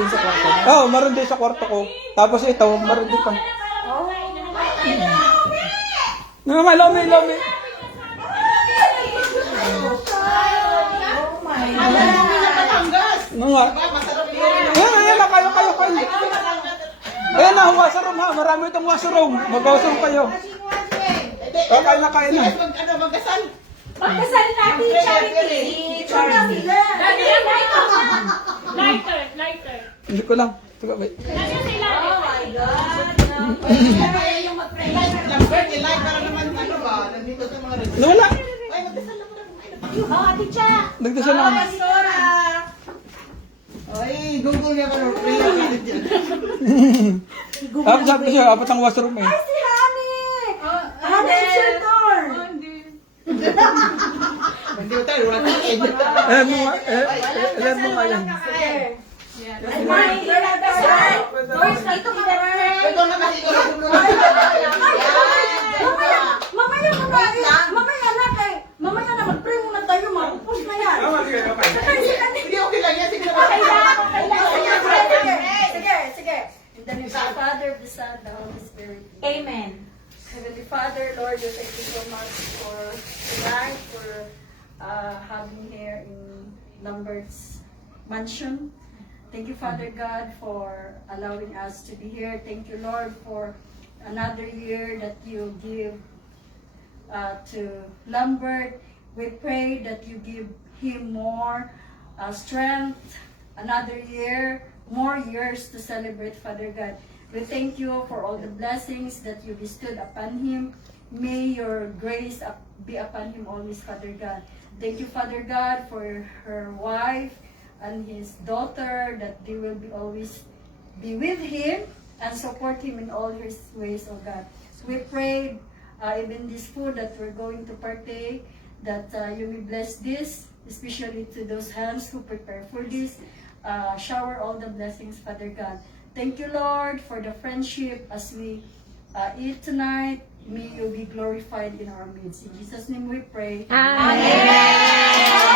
din sa kwarto. Oo, meron din sa kwarto ko. Tapos ito, meron din pa. Lumi, lumi, lumi. Ano nga? Ayan, kayo. Ayan na, washroom ha. Marami itong washroom. Mag-washroom kayo. Kain na. Magkasal. Pagkasal natin, charity. Charity. Lighter. Hindi ko lang. Sige, wait. Oh my God. Yung mag-pray. Like para naman ano ba? Nandito sa mga rin. Wala. Ay, magkasal na pala. Oh, Ate Cha. Nagdasal na kami. Pastora. Ay, Google niya ka ng prayer ulit dyan. Sabi siya, apat ang washroom eh. Ay, si Honey. Honey, it's your turn. Hindi ko tayo, wala tayo. Ayan mo nga yan. Ay, Mami, you're not the side. Boys, dito ka na. Ito na kasi ito. Mamaya na, mag-pray muna tayo, mapupus na yan. Hindi, okay lang yan. Sige na. Sige. In the name of the Father, the Son, the Holy Spirit. Amen. Heavenly Father, Lord, we thank you so much for tonight, for having here in Lambert's mansion. Thank you, Father God, for allowing us to be here. Thank you, Lord, for another year that you give to Lambert. We pray that you give him more strength, another year, more years to celebrate, Father God. We thank you for all the blessings that you bestowed upon him. May your grace be upon him always, Father God. Thank you, Father God, for her wife and his daughter, that they will be always be with him and support him in all his ways, oh God. We pray even this food that we're going to partake, that you will bless this, especially to those hands who prepare for this. Shower all the blessings, Father God. Thank you, Lord, for the friendship as we eat tonight. May you be glorified in our midst. In Jesus' name we pray. Amen.